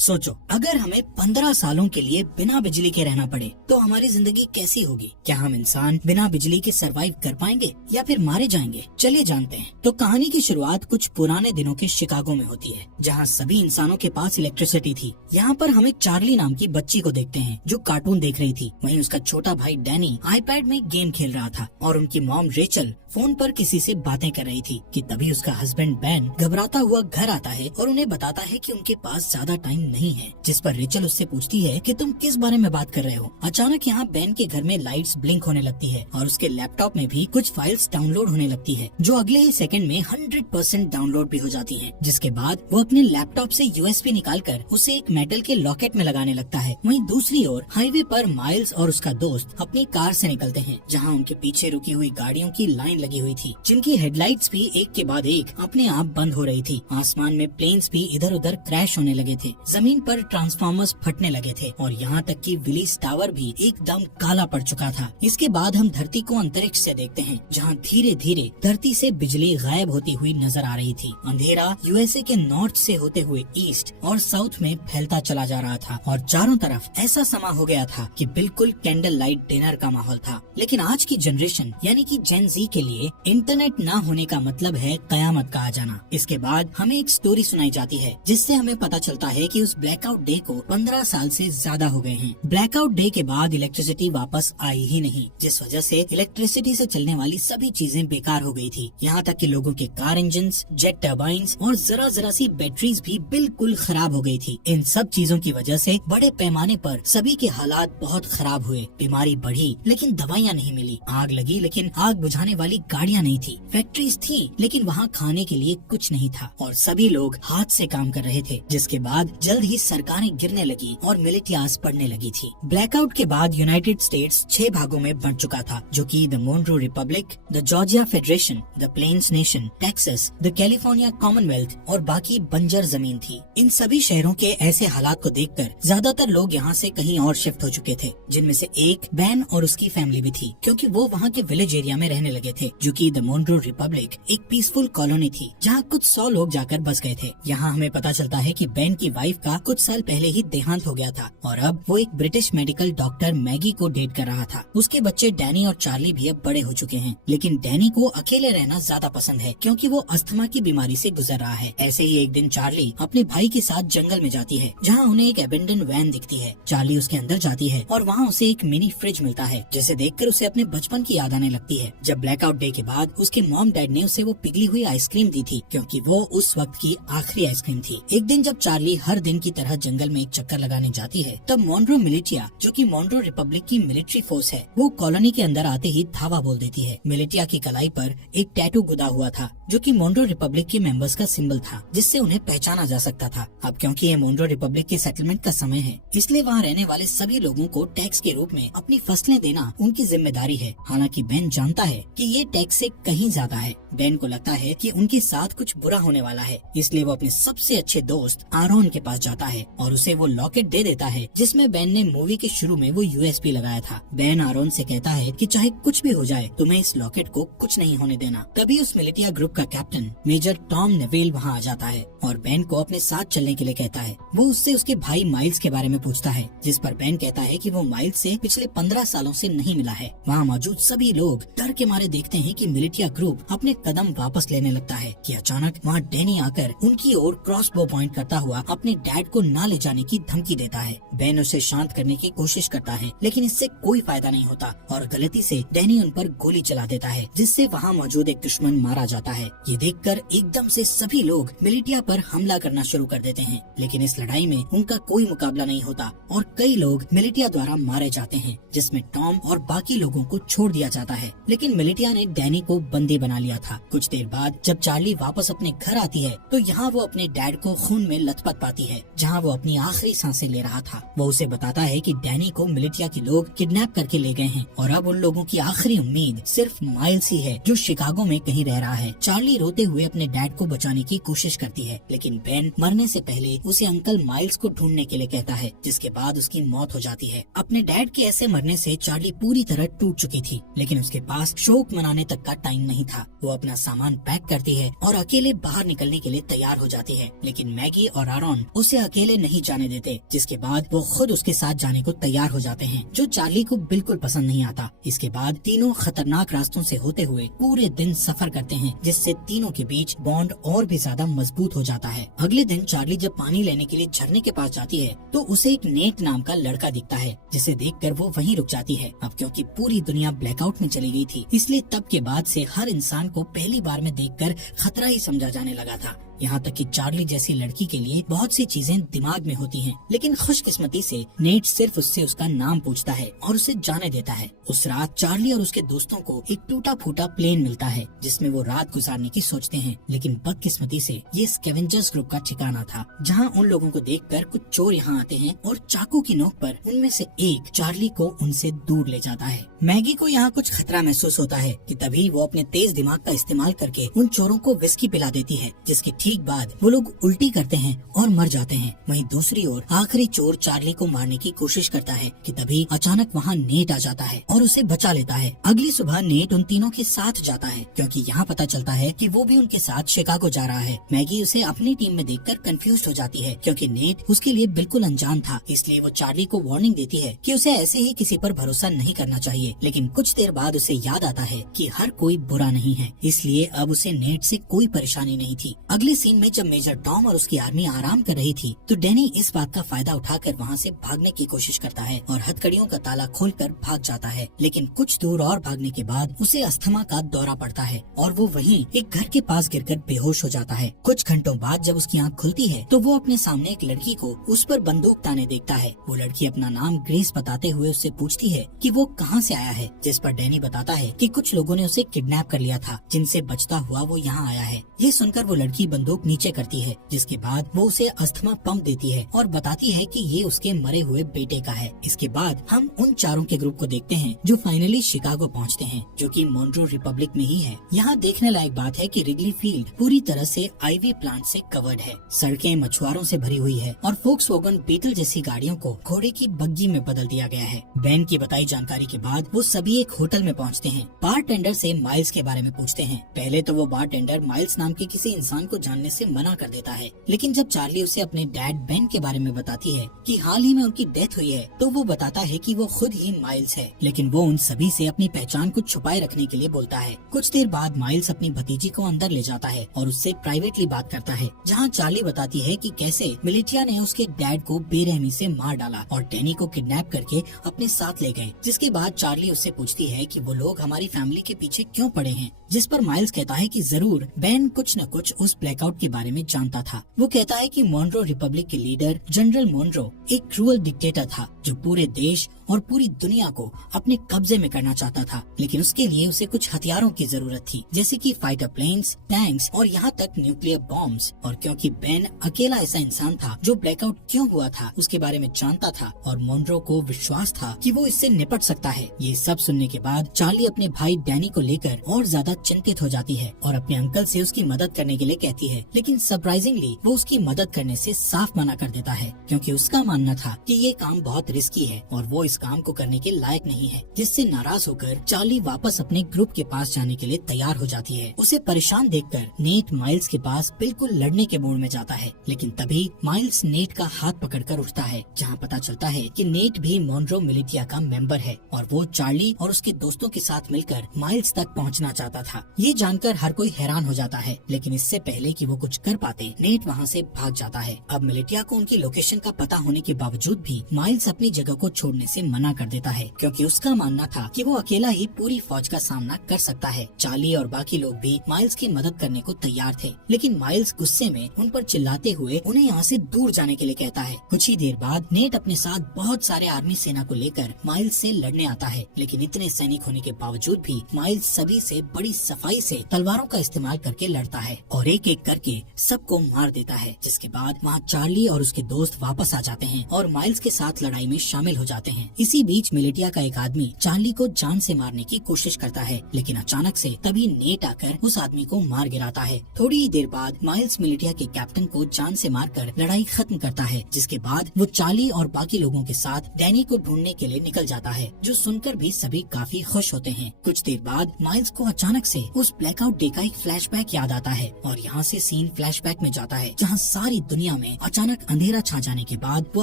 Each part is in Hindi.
सोचो, अगर हमें 15 सालों के लिए बिना बिजली के रहना पड़े तो हमारी जिंदगी कैसी होगी। क्या हम इंसान बिना बिजली के सरवाइव कर पाएंगे या फिर मारे जाएंगे? चलिए जानते हैं। तो कहानी की शुरुआत कुछ पुराने दिनों के शिकागो में होती है, जहाँ सभी इंसानों के पास इलेक्ट्रिसिटी थी। यहाँ पर हम एक चार्ली नाम की बच्ची को देखते हैं जो कार्टून देख रही थी। वहीं उसका छोटा भाई डैनी आईपैड में गेम खेल रहा था और उनकी मॉम रेचल फोन पर किसी से बातें कर रही थी कि तभी उसका हस्बैंड बैन घबराता हुआ घर आता है और उन्हें बताता है कि उनके पास ज्यादा टाइम नहीं है। जिस पर रेचल उससे पूछती है कि तुम किस बारे में बात कर रहे हो। अचानक यहाँ बैन के घर में लाइट्स ब्लिंक होने लगती है और उसके लैपटॉप में भी कुछ फाइल्स डाउनलोड होने लगती है, जो अगले ही सेकंड में 100% डाउनलोड भी हो जाती है। जिसके बाद वो अपने लैपटॉप से यूएसबी निकालकर उसे एक मेटल के लॉकेट में लगाने लगता है। वहीं दूसरी ओर हाईवे पर माइल्स और उसका दोस्त अपनी कार से निकलते हैं, जहाँ उनके पीछे रुकी हुई गाड़ियों की लाइन लगी हुई थी, जिनकी हेडलाइट्स भी एक के बाद एक अपने आप बंद हो रही थी। आसमान में प्लेन्स भी इधर उधर क्रैश होने लगे थे, जमीन पर ट्रांसफार्मर्स फटने लगे थे और यहाँ तक कि विलीस टावर भी एकदम काला पड़ चुका था। इसके बाद हम धरती को अंतरिक्ष से देखते हैं, जहाँ धीरे धीरे धरती से बिजली गायब होती हुई नजर आ रही थी। अंधेरा यूएसए के नॉर्थ से होते हुए ईस्ट और साउथ में फैलता चला जा रहा था और चारों तरफ ऐसा समा हो गया था कि बिल्कुल कैंडल लाइट डिनर का माहौल था। लेकिन आज की जनरेशन यानी कि जेन जी के लिए इंटरनेट ना होने का मतलब है कयामत का आ जाना। इसके बाद हमें एक स्टोरी सुनाई जाती है, जिससे हमें पता चलता है कि उस ब्लैकआउट डे को 15 साल से ज्यादा हो गए हैं। ब्लैकआउट डे के बाद इलेक्ट्रिसिटी वापस आई ही नहीं, जिस वजह से इलेक्ट्रिसिटी से चलने वाली सभी चीजें बेकार हो गई थी। यहाँ तक कि लोगों के कार इंजन, जेट टर्बाइन्स और जरा जरा सी बैटरीज भी बिल्कुल खराब हो गई थी। इन सब चीजों की वजह से बड़े पैमाने पर सभी के हालात बहुत खराब हुए। बीमारी बढ़ी लेकिन दवाइयाँ नहीं मिली, आग लगी लेकिन आग बुझाने वाली गाड़ियाँ नहीं थी, फैक्ट्रीज थी लेकिन वहाँ खाने के लिए कुछ नहीं था और सभी लोग हाथ से काम कर रहे थे। जिसके बाद जल्द ही सरकारें गिरने लगी और मिलिटियाज पड़ने लगी थी। ब्लैकआउट के बाद यूनाइटेड स्टेट्स 6 भागों में बंट चुका था, जो कि the Monroe Republic, the Georgia Federation, the Plains Nation, Texas, the California Commonwealth और बाकी बंजर जमीन थी। इन सभी शहरों के ऐसे हालात को देखकर ज्यादातर लोग यहाँ से कहीं और शिफ्ट हो चुके थे, जिनमें से एक बैन और उसकी फैमिली भी थी, क्योंकि वो वहाँ के विलेज एरिया में रहने लगे थे, जो कि द मोनरो रिपब्लिक एक पीसफुल कॉलोनी थी, जहाँ कुछ 100 लोग जाकर बस गए थे। यहाँ हमें पता चलता है कि बैन की वाइफ का कुछ साल पहले ही देहांत हो गया था और अब वो एक ब्रिटिश मेडिकल डॉक्टर मैगी को डेट कर रहा था। उसके बच्चे डैनी और चार्ली भी अब बड़े हो चुके हैं, लेकिन डैनी को अकेले रहना ज्यादा पसंद है, क्योंकि वो अस्थमा की बीमारी से गुजर रहा है। ऐसे ही एक दिन चार्ली अपने भाई के साथ जंगल में जाती है, जहाँ उन्हें एक एबेंडन वैन दिखती है। चार्ली उसके अंदर जाती है और वहाँ उसे एक मिनी फ्रिज मिलता है, जिसे देखकर उसे अपने बचपन की याद आने लगती है, जब ब्लैकआउट डे के बाद उसके मॉम डैड ने उसे वो पिघली हुई आइसक्रीम दी थी, क्योंकि वो उस वक्त की आखिरी आइसक्रीम थी। एक दिन जब चार्ली हर दिन की तरह जंगल में एक चक्कर लगाने जाती है, तब मोनरो मिलिटिया, जो कि मोनरो रिपब्लिक की मिलिट्री फोर्स है, वो कॉलोनी के अंदर आते ही धावा बोल देती है। मिलिटिया की कलाई पर एक टैटू गुदा हुआ था, जो कि मोनरो रिपब्लिक के मेंबर्स का सिंबल था, जिससे उन्हें पहचाना जा सकता था। अब क्योंकि ये मोनरो रिपब्लिक के सेटलमेंट का समय है, इसलिए वहाँ रहने वाले सभी लोगों को टैक्स के रूप में अपनी फसलें देना उनकी जिम्मेदारी है। हालांकि बेन जानता है कि ये टैक्स से कहीं ज्यादा है। बेन को लगता है कि उनके साथ कुछ बुरा होने वाला है, इसलिए वो अपने सबसे अच्छे दोस्त आरोन के पास जाता है और उसे वो लॉकेट दे देता है, जिसमें बेन ने मूवी के शुरू में वो यूएसबी लगाया था। बेन आरोन से कहता है कि चाहे कुछ भी हो जाए, तुम्हें इस लॉकेट को कुछ नहीं होने देना। तभी उस मिलिटिया ग्रुप का कैप्टन मेजर टॉम नेवेल वहाँ आ जाता है और बेन को अपने साथ चलने के लिए कहता है। वो उससे उसके भाई माइल्स के बारे में पूछता है, जिस पर बेन कहता है कि वो माइल्स से पिछले 15 सालों से नहीं मिला है। वहाँ मौजूद सभी लोग डर के मारे देखते हैं कि मिलिटिया ग्रुप अपने कदम वापस लेने लगता है कि अचानक वहाँ डैनी आकर उनकी ओर क्रॉसबो पॉइंट करता हुआ अपने डैड को ना ले जाने की धमकी देता है। बेन उसे शांत करने की कोशिश करता है, लेकिन इससे कोई फायदा नहीं होता और गलती से डैनी उन पर गोली चला देता है, जिससे वहाँ मौजूद एक दुश्मन मारा जाता है। ये देखकर एकदम से सभी लोग मिलिटिया पर हमला करना शुरू कर देते हैं, लेकिन इस लड़ाई में उनका कोई मुकाबला नहीं होता और कई लोग मिलिटिया द्वारा मारे जाते हैं, जिसमें टॉम और बाकी लोगों को छोड़ दिया जाता है। लेकिन मिलिटिया ने डैनी को बंदी बना लिया था। कुछ देर बाद जब चार्ली वापस अपने घर आती है, तो यहाँ वो अपने डैड को खून में लथपथ पाती है, जहाँ वो अपनी आखिरी सांसें ले रहा था। वो उसे बताता है कि डैनी को मिलिटिया के लोग किडनैप करके ले गए हैं और अब उन लोगों की आखिरी उम्मीद सिर्फ माइल्स ही है, जो शिकागो में कहीं रह रहा है। चार्ली रोते हुए अपने डैड को बचाने की कोशिश करती है, लेकिन बेन मरने से पहले उसे अंकल माइल्स को ढूंढने के लिए कहता है, जिसके बाद उसकी मौत हो जाती है। अपने डैड के ऐसे मरने से चार्ली पूरी तरह टूट चुकी थी, लेकिन उसके पास शोक बनाने तक का टाइम नहीं था। वो अपना सामान पैक करती है और अकेले बाहर निकलने के लिए तैयार हो जाती है, लेकिन मैगी और आरॉन उसे अकेले नहीं जाने देते, जिसके बाद वो खुद उसके साथ जाने को तैयार हो जाते हैं, जो चार्ली को बिल्कुल पसंद नहीं आता। इसके बाद तीनों खतरनाक रास्तों से होते हुए पूरे दिन सफर करते हैं, जिससे तीनों के बीच बॉन्ड और भी ज्यादा मजबूत हो जाता है। अगले दिन चार्ली जब पानी लेने के लिए झरने के पास जाती है तो उसे एक नेट नाम का लड़का दिखता है, जिसे देखकर वो वहीं रुक जाती है। अब क्योंकि पूरी दुनिया ब्लैकआउट में चली गई थी, इसलिए तब के बाद से हर इंसान को पहली बार में देखकर खतरा ही समझा जाने लगा था। यहाँ तक कि चार्ली जैसी लड़की के लिए बहुत सी चीजें दिमाग में होती हैं, लेकिन खुशकिस्मती से नेट सिर्फ उससे उसका नाम पूछता है और उसे जाने देता है। उस रात चार्ली और उसके दोस्तों को एक टूटा फूटा प्लेन मिलता है, जिसमें वो रात गुजारने की सोचते हैं, लेकिन बदकिस्मती से ये स्कैवेंजर्स ग्रुप का ठिकाना था, जहाँ उन लोगों को देखकर कुछ चोर यहाँ आते हैं और चाकू की नोक पर उनमें से एक चार्ली को उनसे दूर ले जाता है। मैगी को यहाँ कुछ खतरा महसूस होता है कि तभी वो अपने तेज दिमाग का इस्तेमाल करके उन चोरों को विस्की पिला देती है, जिसके ठीक बाद वो लोग उल्टी करते हैं और मर जाते हैं। वहीं दूसरी ओर आखिरी चोर चार्ली को मारने की कोशिश करता है कि तभी अचानक वहाँ नेट आ जाता है और उसे बचा लेता है। अगली सुबह नेट उन तीनों के साथ जाता है, क्योंकि यहाँ पता चलता है कि वो भी उनके साथ शिकागो जा रहा है। मैगी उसे अपनी टीम में देखकर कंफ्यूज हो जाती है, क्योंकि नेट उसके लिए बिल्कुल अनजान था, इसलिए वो चार्ली को वार्निंग देती है कि उसे ऐसे ही किसी पर भरोसा नहीं करना चाहिए। लेकिन कुछ देर बाद उसे याद आता है कि हर कोई बुरा नहीं है, इसलिए अब उसे नेट से कोई परेशानी नहीं थी। अगले सीन में जब मेजर टॉम और उसकी आर्मी आराम कर रही थी तो डैनी इस बात का फायदा उठाकर वहाँ से भागने की कोशिश करता है और हथकड़ियों का ताला खोलकर भाग जाता है। लेकिन कुछ दूर और भागने के बाद उसे अस्थमा का दौरा पड़ता है और वो वहीं एक घर के पास गिरकर बेहोश हो जाता है। कुछ घंटों बाद जब उसकी आँख खुलती है तो वो अपने सामने एक लड़की को उस पर बंदूक ताने देखता है। वो लड़की अपना नाम ग्रेस बताते हुए उससे पूछती है कि वो कहाँ से आया है, जिस पर डैनी बताता है कि कुछ लोगों ने उसे किडनैप कर लिया था, जिनसे बचता हुआ वो यहाँ आया है। ये सुनकर वो लड़की बंदूक नीचे करती है, जिसके बाद वो उसे अस्थमा पंप देती है और बताती है कि ये उसके मरे हुए बेटे का है। इसके बाद हम उन चारों के ग्रुप को देखते हैं जो फाइनली शिकागो पहुंचते हैं, जो कि मोन्ट्रो रिपब्लिक में ही है। यहाँ देखने लायक बात है कि रिगली फील्ड पूरी तरह से आईवी प्लांट से कवर्ड है, सड़कें मछुआरों से भरी हुई है और फोक्सवैगन बीटल जैसी गाड़ियों को घोड़े की बग्गी में बदल दिया गया है। बेन की बताई जानकारी के बाद वो सभी एक होटल में पहुँचते हैं। बारटेंडर से माइल्स के बारे में पूछते हैं। पहले तो वो बारटेंडर माइल्स नाम के किसी इंसान को जानने से मना कर देता है, लेकिन जब चार्ली उसे अपने डैड बेन के बारे में बताती है कि हाल ही में उनकी डेथ हुई है, तो वो बताता है कि वो खुद ही माइल्स है, लेकिन वो उन सभी से अपनी पहचान को छुपाए रखने के लिए बोलता है। कुछ देर बाद माइल्स अपनी भतीजी को अंदर ले जाता है और उससे प्राइवेटली बात करता है, जहाँ चार्ली बताती है कि कैसे मिलिटिया ने उसके डैड को बेरहमी से मार डाला और डैनी को किडनैप करके अपने साथ ले गए। जिसके बाद चार्ली उससे पूछती है कि वो लोग हमारी फैमिली के पीछे क्यों पड़े हैं, जिस पर माइल्स कहता है कि जरूर बेन कुछ न कुछ उस ब्लैकआउट के बारे में जानता था। वो कहता है कि मोन्ट्रो रिपब्लिक के लीडर जनरल मोन्ट्रो एक क्रूअल डिक्टेटर था, जो पूरे देश और पूरी दुनिया को अपने कब्जे में करना चाहता था, लेकिन उसके लिए उसे कुछ हथियारों की जरूरत थी, जैसे कि फाइटर प्लेन्स, टैंक्स और यहाँ तक न्यूक्लियर बॉम्ब्स। और क्योंकि बेन अकेला ऐसा इंसान था जो ब्लैकआउट क्यों हुआ था उसके बारे में जानता था और मोन्ट्रो को विश्वास था कि वो इससे निपट सकता है। ये सब सुनने के बाद चार्ली अपने भाई डैनी को लेकर और ज्यादा चिंतित हो जाती है और अपने अंकल से उसकी मदद करने के लिए कहती है, लेकिन सरप्राइजिंगली वो उसकी मदद करने से साफ मना कर देता है, क्योंकि उसका मानना था कि ये काम बहुत रिस्की है और वो इस काम को करने के लायक नहीं है। जिससे नाराज होकर चार्ली वापस अपने ग्रुप के पास जाने के लिए तैयार हो जाती है। उसे परेशान देखकर नेट माइल्स के पास बिल्कुल लड़ने के मूड में जाता है, लेकिन तभी माइल्स नेट का हाथ पकड़कर उठता है, जहाँ पता चलता है कि नेट भी मोन्ट्रो मिलिटिया का मेंबर है और वो चार्ली और उसके दोस्तों के साथ मिलकर माइल्स तक पहुँचना चाहता था। ये जानकर हर कोई हैरान हो जाता है, लेकिन इससे पहले कि वो कुछ कर पाते नेट वहाँ से भाग जाता है। अब मिलिटिया को उनकी लोकेशन का पता होने के बावजूद भी माइल्स अपनी जगह को छोड़ने से मना कर देता है, क्योंकि उसका मानना था कि वो अकेला ही पूरी फौज का सामना कर सकता है। चार्ली और बाकी लोग भी माइल्स की मदद करने को तैयार थे, लेकिन माइल्स गुस्से में उन पर चिल्लाते हुए उन्हें यहाँ से दूर जाने के लिए कहता है। कुछ ही देर बाद नेट अपने साथ बहुत सारे आर्मी सेना को लेकर माइल्स से लड़ने आता है, लेकिन इतने सैनिक होने के बावजूद भी माइल्स सभी से बड़ी सफाई से तलवारों का इस्तेमाल करके लड़ता है और एक एक करके सबको मार देता है। जिसके बाद वहाँ चार्ली और उसके दोस्त वापस आ जाते हैं और माइल्स के साथ लड़ाई में शामिल हो जाते हैं। इसी बीच मिलिटिया का एक आदमी चार्ली को जान से मारने की कोशिश करता है, लेकिन अचानक से तभी नेट आकर उस आदमी को मार गिराता है। थोड़ी ही देर बाद माइल्स मिलिटिया के कैप्टन को जान से मारकर लड़ाई खत्म करता है, जिसके बाद वो चार्ली और बाकी लोगों के साथ डैनी को ढूंढने के लिए निकल जाता है, जो सुनकर भी सभी काफी खुश होते हैं। कुछ देर बाद माइल्स को अचानक से उस ब्लैकआउट डे का एक फ्लैशबैक याद आता है और यहाँ से सीन फ्लैशबैक में जाता है, जहाँ सारी दुनिया में अचानक अंधेरा छा जाने के बाद वो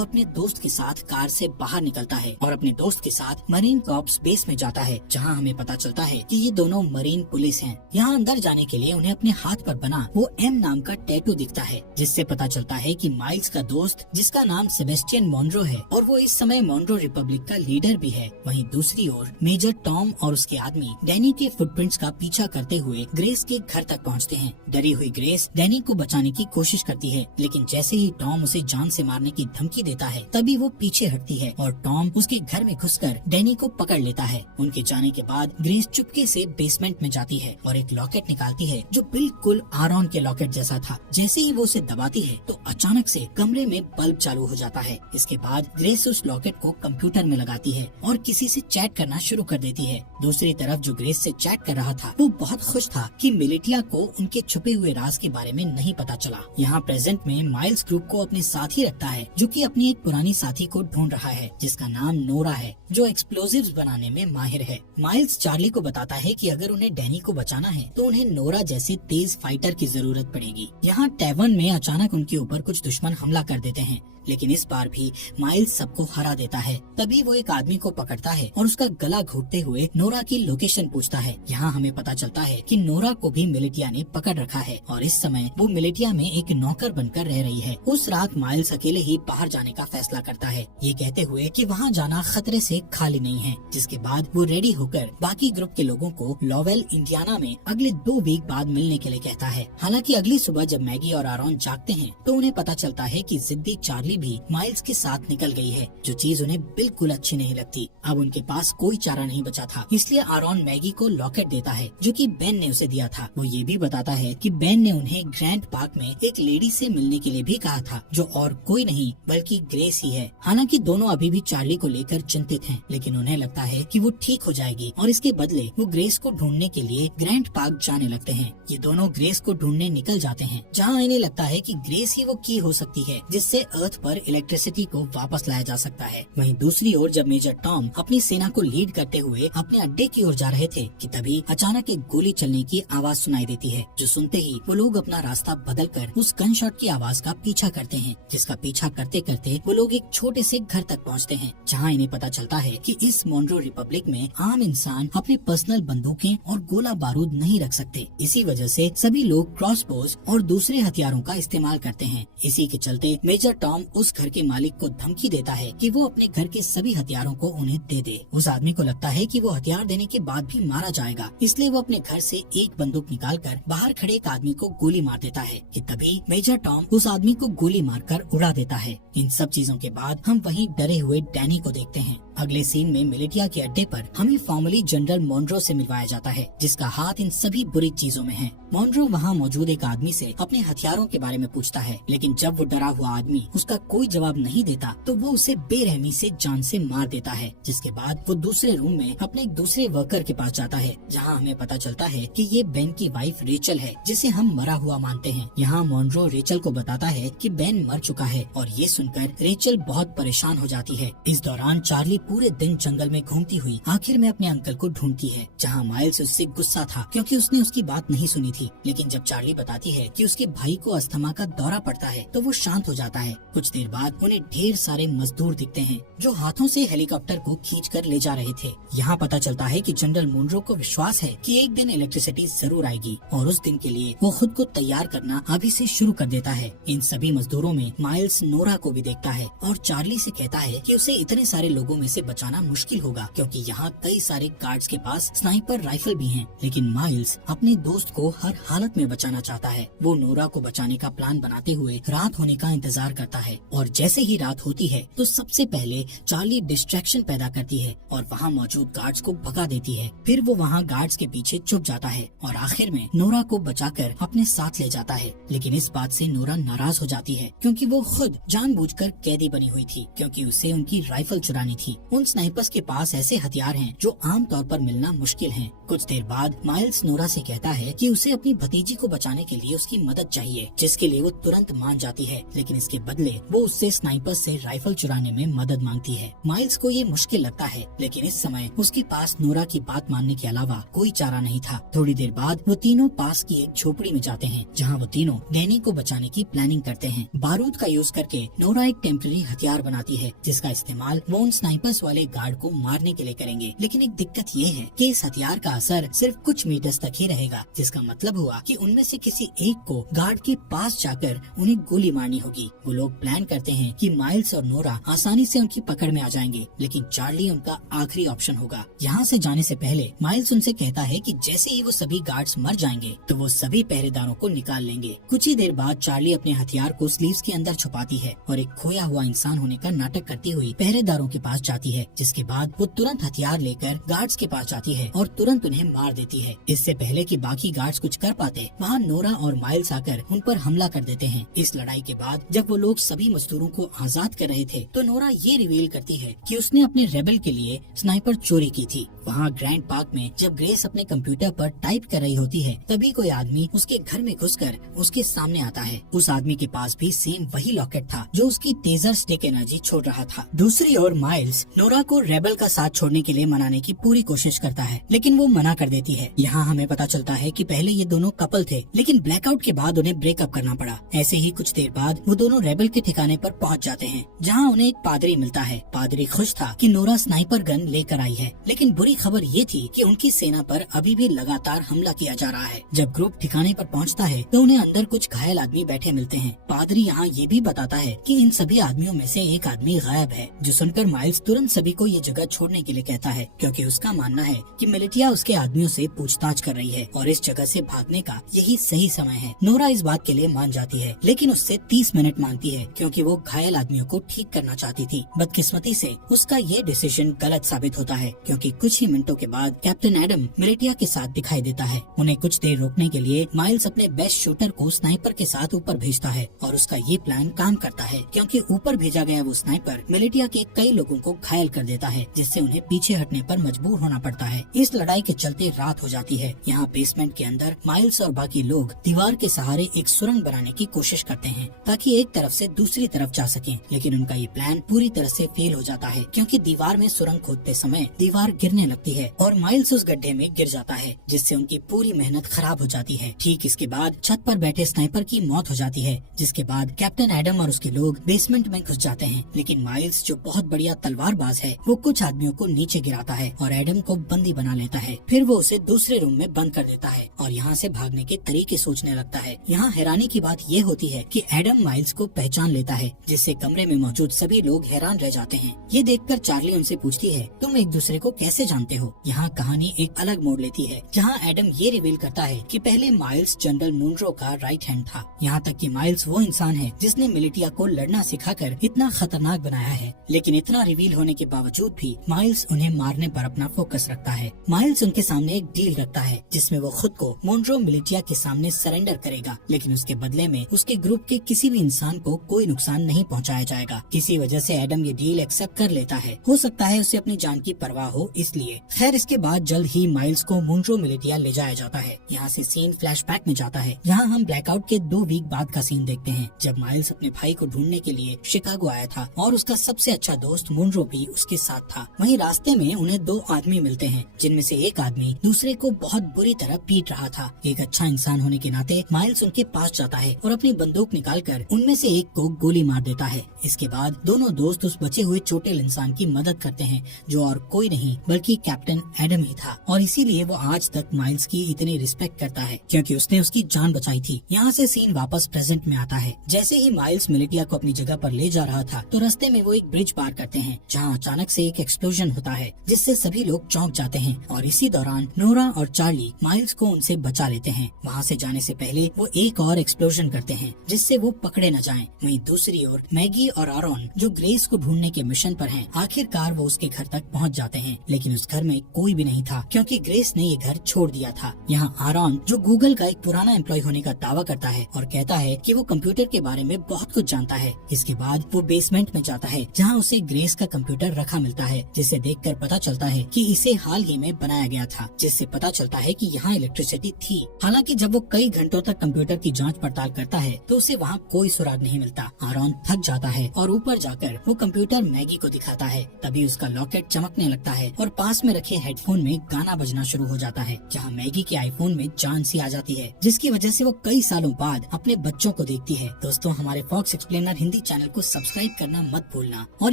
अपने दोस्त के साथ कार से बाहर निकलता है और अपने दोस्त के साथ मरीन कॉर्प्स बेस में जाता है, जहाँ हमें पता चलता है कि ये दोनों मरीन पुलिस हैं। यहाँ अंदर जाने के लिए उन्हें अपने हाथ पर बना वो एम नाम का टैटू दिखता है, जिससे पता चलता है कि माइल्स का दोस्त, जिसका नाम सेबेस्टियन मॉनरो है और वो इस समय मॉनरो रिपब्लिक का लीडर भी है। वहीं दूसरी ओर मेजर टॉम और उसके आदमी डैनी के फुटप्रिंट्स का पीछा करते हुए ग्रेस के घर तक पहुँचते हैं। डरी हुई ग्रेस डैनी को बचाने की कोशिश करती है, लेकिन जैसे ही टॉम उसे जान से मारने की धमकी देता है, तभी वो पीछे हटती है और टॉम उसके घर में घुसकर डैनी को पकड़ लेता है। उनके जाने के बाद ग्रेस चुपके से बेसमेंट में जाती है और एक लॉकेट निकालती है, जो बिल्कुल आरॉन के लॉकेट जैसा था। जैसे ही वो उसे दबाती है तो अचानक से कमरे में बल्ब चालू हो जाता है। इसके बाद ग्रेस उस लॉकेट को कंप्यूटर में लगाती है और किसी से चैट करना शुरू कर देती है। दूसरी तरफ जो ग्रेस से चैट कर रहा था वो बहुत खुश था कि मिलिटिया को उनके छुपे हुए राज के बारे में नहीं पता चला। यहाँ प्रेजेंट में माइल्स ग्रुप को अपने साथ ही रखता है, जो कि अपनी एक पुरानी साथी को ढूंढ रहा है, जिसका नाम नोरा है, जो एक्सप्लोजिव्स बनाने में माहिर है। माइल्स चार्ली को बताता है कि अगर उन्हें डैनी को बचाना है तो उन्हें नोरा जैसे तेज फाइटर की जरूरत पड़ेगी। यहाँ टैवर्न में अचानक उनके ऊपर कुछ दुश्मन हमला कर देते हैं, लेकिन इस बार भी माइल्स सबको हरा देता है। तभी वो एक आदमी को पकड़ता है और उसका गला घोटते हुए नोरा की लोकेशन पूछता है। यहाँ हमें पता चलता है कि नोरा को भी मिलिटिया ने पकड़ रखा है और इस समय वो मिलिटिया में एक नौकर बनकर रह रही है। उस रात माइल्स अकेले ही बाहर जाने का फैसला करता है, ये कहते हुए कि वहाँ जाना खतरे से खाली नहीं है। जिसके बाद वो रेडी होकर बाकी ग्रुप के लोगों को लॉवेल इंडियाना में अगले 2 वीक बाद मिलने के लिए कहता है। हालांकि अगली सुबह जब मैगी और आरॉन जागते हैं तो उन्हें पता चलता है कि जिद्दी चार्ली भी माइल्स के साथ निकल गई है, जो चीज उन्हें बिल्कुल अच्छी नहीं लगती। अब उनके पास कोई चारा नहीं बचा था, इसलिए आरॉन मैगी को लॉकेट देता है, जो कि बेन ने उसे दिया था। वो ये भी बताता है कि बेन ने उन्हें ग्रैंड पार्क में एक लेडी से मिलने के लिए भी कहा था, जो और कोई नहीं बल्कि ग्रेस ही है। हालांकि दोनों अभी भी चार्ली को लेकर चिंतित हैं, लेकिन उन्हें लगता है कि वो ठीक हो जाएगी और इसके बदले वो ग्रेस को ढूंढने के लिए ग्रैंड पार्क जाने लगते हैं। ये दोनों ग्रेस को ढूंढने निकल जाते हैं, जहाँ इन्हें लगता है कि ग्रेस ही वो की हो सकती है जिससे अर्थ पर इलेक्ट्रिसिटी को वापस लाया जा सकता है। वहीं दूसरी ओर जब मेजर टॉम अपनी सेना को लीड करते हुए अपने अड्डे की ओर जा रहे थे कि तभी अचानक एक गोली चलने की आवाज सुनाई देती है, जो सुनते ही वो लोग अपना रास्ता बदलकर उस गन शॉट की आवाज का पीछा करते हैं, जिसका पीछा करते करते वो लोग एक छोटे से घर तक पहुंचते हैं, जहां इन्हें पता चलता है कि इस मॉनरो रिपब्लिक में आम इंसान अपने पर्सनल बंदूकें और गोला बारूद नहीं रख सकते। इसी वजह से सभी लोग क्रॉसबोज और दूसरे हथियारों का इस्तेमाल करते हैं। इसी के चलते मेजर टॉम उस घर के मालिक को धमकी देता है कि वो अपने घर के सभी हथियारों को उन्हें दे दे। उस आदमी को लगता है कि वो हथियार देने के बाद भी मारा जाएगा, इसलिए वो अपने घर से एक बंदूक निकालकर बाहर खड़े एक आदमी को गोली मार देता है कि तभी मेजर टॉम उस आदमी को गोली मारकर उड़ा देता है। इन सब चीजों के बाद हम वहीं डरे हुए डैनी को देखते हैं। अगले सीन में मिलिटिया के अड्डे पर हमें फॉर्मली जनरल मॉनरो से मिलवाया जाता है, जिसका हाथ इन सभी बुरी चीजों में है। मॉनरो वहाँ मौजूद एक आदमी से अपने हथियारों के बारे में पूछता है, लेकिन जब वो डरा हुआ आदमी उसका कोई जवाब नहीं देता तो वो उसे बेरहमी से जान से मार देता है। जिसके बाद वो दूसरे रूम में अपने एक दूसरे वर्कर के पास जाता है, जहाँ हमें पता चलता है कि ये बेन की वाइफ रेचल है, जिसे हम मरा हुआ मानते हैं। यहाँ मॉनरो रेचल को बताता है कि बेन मर चुका है और ये सुनकर रेचल बहुत परेशान हो जाती है। इस दौरान चार्ली पूरे दिन जंगल में घूमती हुई आखिर में अपने अंकल को ढूंढती है, जहाँ माइल्स उससे गुस्सा था क्योंकि उसने उसकी बात नहीं सुनी थी। लेकिन जब चार्ली बताती है कि उसके भाई को अस्थमा का दौरा पड़ता है तो वो शांत हो जाता है। कुछ देर बाद उन्हें ढेर सारे मजदूर दिखते हैं जो हाथों से हेलीकॉप्टर को खींचकर ले जा रहे थे। यहाँ पता चलता है कि जनरल मॉनरो को विश्वास है कि एक दिन इलेक्ट्रिसिटी जरूर आएगी और उस दिन के लिए वो खुद को तैयार करना अभी से शुरू कर देता है। इन सभी मजदूरों में माइल्स नोरा को भी देखता है और चार्ली से कहता है कि उसे इतने सारे लोगों में से बचाना मुश्किल होगा, क्योंकि यहाँ कई सारे गार्ड्स के पास स्नाइपर राइफल भी हैं। लेकिन माइल्स अपने दोस्त को हर हालत में बचाना चाहता है। वो नोरा को बचाने का प्लान बनाते हुए रात होने का इंतजार करता है और जैसे ही रात होती है तो सबसे पहले चार्ली डिस्ट्रैक्शन पैदा करती है और वहाँ मौजूद गार्ड्स को भगा देती है। फिर वो वहाँ गार्ड्स के पीछे छुप जाता है और आखिर में नोरा को बचाकर अपने साथ ले जाता है। लेकिन इस बात से नोरा नाराज हो जाती है, क्योंकि वो खुद जानबूझकर कैदी बनी हुई थी, क्योंकि उसे उनकी राइफल चुरानी थी उन स्नाइपर्स के पास ऐसे हथियार हैं जो आमतौर पर मिलना मुश्किल हैं। कुछ देर बाद माइल्स नोरा से कहता है कि उसे अपनी भतीजी को बचाने के लिए उसकी मदद चाहिए, जिसके लिए वो तुरंत मान जाती है, लेकिन इसके बदले वो उससे स्नाइपर्स से राइफल चुराने में मदद मांगती है। माइल्स को ये मुश्किल लगता है, लेकिन इस समय उसके पास नोरा की बात मानने के अलावा कोई चारा नहीं था। थोड़ी देर बाद वो तीनों पास की एक झोपड़ी में जाते हैं, जहाँ वो तीनों डैनी को बचाने की प्लानिंग करते हैं। बारूद का यूज करके नोरा एक टेम्पररी हथियार बनाती है, जिसका इस्तेमाल वो उन स्नाइपर्स वाले गार्ड को मारने के लिए करेंगे। लेकिन एक दिक्कत ये है कि इस हथियार का असर सिर्फ कुछ मीटर्स तक ही रहेगा, जिसका मतलब हुआ कि उनमें से किसी एक को गार्ड के पास जाकर उन्हें गोली मारनी होगी। वो लोग प्लान करते हैं कि माइल्स और नोरा आसानी से उनकी पकड़ में आ जाएंगे, लेकिन चार्ली उनका आखिरी ऑप्शन होगा। यहाँ से जाने से पहले माइल्स उनसे कहता है कि जैसे ही वो सभी गार्ड्स मर जाएंगे तो वो सभी पहरेदारों को निकाल लेंगे। कुछ ही देर बाद चार्ली अपने हथियार को स्लीव्स के अंदर छुपाती है और एक खोया हुआ इंसान होने का नाटक करती हुई पहरेदारों के पास जाती है, जिसके बाद वो तुरंत हथियार लेकर गार्ड्स के पास जाती है और तुरंत उन्हें मार देती है। इससे पहले कि बाकी गार्ड्स कुछ कर पाते, वहाँ नोरा और माइल्स आकर उन पर हमला कर देते हैं। इस लड़ाई के बाद जब वो लोग सभी मजदूरों को आजाद कर रहे थे तो नोरा ये रिवील करती है कि उसने अपने रेबल के लिए स्नाइपर चोरी की थी। वहाँ ग्रैंड पार्क में जब ग्रेस अपने कंप्यूटर पर टाइप कर रही होती है, तभी कोई आदमी उसके घर में घुसकर उसके सामने आता है। उस आदमी के पास भी सेम वही लॉकेट था जो उसकी टेजर स्टिक एनर्जी छोड़ रहा था। दूसरी ओर माइल्स नोरा को रेबल का साथ छोड़ने के लिए मनाने की पूरी कोशिश करता है, लेकिन वो मना कर देती है। यहाँ हमें पता चलता है कि पहले ये दोनों कपल थे, लेकिन ब्लैकआउट के बाद उन्हें ब्रेकअप करना पड़ा। ऐसे ही कुछ देर बाद वो दोनों रेबल के ठिकाने पर पहुँच जाते हैं, जहाँ उन्हें एक पादरी मिलता है। पादरी खुश था कि नोरा स्नाइपर गन लेकर आई है, लेकिन बुरी खबर ये थी कि उनकी सेना पर अभी भी लगातार हमला किया जा रहा है। जब ग्रुप ठिकाने पर पहुंचता है तो उन्हें अंदर कुछ घायल आदमी बैठे मिलते हैं। पादरी यहाँ ये भी बताता है कि इन सभी आदमियों में से एक आदमी गायब है, जो सुनकर माइल्स तुरंत सभी को ये जगह छोड़ने के लिए कहता है, क्योंकि उसका मानना है कि मिलिटिया उसके आदमियों से पूछताछ कर रही है और इस जगह से भागने का यही सही समय है। नोरा इस बात के लिए मान जाती है, लेकिन उससे 30 मिनट मांगती है, क्योंकि वो घायल आदमियों को ठीक करना चाहती थी। बदकिस्मती से उसका ये डिसीजन गलत साबित होता है, क्योंकि कुछ ही मिनटों के बाद कैप्टन एडम मिलिटिया के साथ दिखाई देता है। उन्हें कुछ देर रोकने के लिए माइल्स अपने बेस्ट शूटर को स्नाइपर के साथ ऊपर भेजता है और उसका ये प्लान काम करता है, क्योंकि ऊपर भेजा गया वो स्नाइपर मिलिटिया के कई लोगों को घायल कर देता है, जिससे उन्हें पीछे हटने पर मजबूर होना पड़ता है। इस लड़ाई के चलते रात हो जाती है। यहाँ बेसमेंट के अंदर माइल्स और बाकी लोग दीवार के सहारे एक सुरंग बनाने की कोशिश करते हैं, ताकि एक तरफ से दूसरी तरफ जा सकें, लेकिन उनका ये प्लान पूरी तरह से फेल हो जाता है, क्योंकि दीवार में सुरंग खोदते समय दीवार गिरने लगती है और माइल्स उस गड्ढे में गिर जाता है, जिससे उनकी पूरी मेहनत खराब हो जाती है। ठीक इसके बाद छत पर बैठे स्नाइपर की मौत हो जाती है, जिसके बाद कैप्टन एडम और उसके लोग बेसमेंट में घुस जाते हैं। लेकिन माइल्स, जो बहुत बढ़िया तलवारबाज है, वो कुछ आदमियों को नीचे गिराता है और एडम को बंदी बना लेता है। फिर वो उसे दूसरे रूम में बंद कर देता है और यहाँ से भागने के तरीके सोचने लगता है। यहाँ हैरानी की बात ये होती है कि एडम माइल्स को पहचान लेता है, जिससे कमरे में मौजूद सभी लोग हैरान रह जाते हैं। ये देखकर चार्ली उनसे पूछती है, तुम एक दूसरे को कैसे जानते हो? यहाँ कहानी एक अलग मोड़ लेती है, जहाँ एडम ये रिवील करता है कि पहले माइल्स जनरल मुनरो का राइट हैंड था। यहाँ तक कि माइल्स वो इंसान है जिसने मिलिटिया को लड़ना सिखाकर इतना खतरनाक बनाया है। लेकिन इतना रिवील होने के बावजूद भी माइल्स उन्हें मारने पर अपना फोकस रखता है। माइल्स उनके सामने एक डील रखता है, जिसमें वो खुद को मुनरो मिलिटिया के सामने सरेंडर करेगा, लेकिन उसके बदले में उसके ग्रुप के किसी भी इंसान को कोई नुकसान नहीं पहुँचाया जाएगा। किसी वजह से एडम ये डील एक्सेप्ट कर लेता है। हो सकता है उसे अपनी जान की परवाह हो, इसलिए। खैर, इसके बाद जल्द ही माइल्स को मुनरो मिलिटिया ले जाया जाता है। यहाँ से सीन फ्लैशबैक में जाता है। यहाँ हम ब्लैकआउट के 2 वीक बाद का सीन देखते हैं, जब माइल्स अपने भाई को ढूंढने के लिए शिकागो आया था और उसका सबसे अच्छा दोस्त मुनरो भी उसके साथ था। वहीं रास्ते में उन्हें 2 आदमी मिलते हैं, जिनमें से एक आदमी दूसरे को बहुत बुरी तरह पीट रहा था। एक अच्छा इंसान होने के नाते माइल्स उनके पास जाता है और अपनी बंदूक निकालकर उनमें से एक को गोली मार देता है। इसके बाद दोनों दोस्त उस बचे हुए चोटिल इंसान की मदद करते हैं, जो और कोई नहीं बल्कि कैप्टन एडम ही था, और इसीलिए वो आज तक माइल्स की इतनी रिस्पेक्ट करता है, क्योंकि उसने उसकी जान बचाई थी। यहाँ से सीन वापस प्रेजेंट में आता है। जैसे ही माइल्स मिलिटिया को अपनी जगह पर ले जा रहा था, तो रास्ते में वो एक ब्रिज पार करते हैं, जहाँ अचानक से एक एक्सप्लोजन होता है, जिससे सभी लोग चौंक जाते हैं। और इसी दौरान नोरा और चार्ली माइल्स को उनसे बचा लेते हैं। वहाँ से जाने से पहले वो एक और एक्सप्लोजन करते हैं, जिससे वो पकड़े न जाएं। वहीं दूसरी ओर मैगी और आरोन, जो ग्रेस को ढूंढने के मिशन पर हैं, आखिरकार वो उसके घर तक पहुँच जाते हैं। लेकिन उस घर में कोई भी नहीं था, क्योंकि ग्रेस ने ये घर छोड़ दिया था। यहाँ आरोन, जो गूगल का एक पुराना एम्प्लॉय होने का दावा करता है और कहता है कि वो कंप्यूटर के बारे में बहुत कुछ जानता है। इसके बाद वो बेसमेंट में जाता है, जहाँ उसे ग्रेस का कंप्यूटर कंप्यूटर रखा मिलता है, जिसे देखकर पता चलता है कि इसे हाल ही में बनाया गया था, जिससे पता चलता है कि यहाँ इलेक्ट्रिसिटी थी। हालांकि जब वो कई घंटों तक कंप्यूटर की जांच पड़ताल करता है तो उसे वहाँ कोई सुराग नहीं मिलता। आरॉन थक जाता है और ऊपर जाकर वो कंप्यूटर मैगी को दिखाता है। तभी उसका लॉकेट चमकने लगता है और पास में रखे हेडफोन में गाना बजना शुरू हो जाता है, जहाँ मैगी के आईफोन में जान सी आ जाती है, जिसकी वजह से वो कई सालों बाद अपने बच्चों को देखती है। दोस्तों, हमारे फॉक्स एक्सप्लेनर हिंदी चैनल को सब्सक्राइब करना मत भूलना। और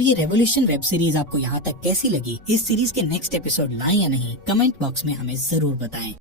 ये रेवोल्यूशन वेब सीरीज आपको यहाँ तक कैसी लगी, इस सीरीज के नेक्स्ट एपिसोड लाएं या नहीं, कमेंट बॉक्स में हमें जरूर बताएं।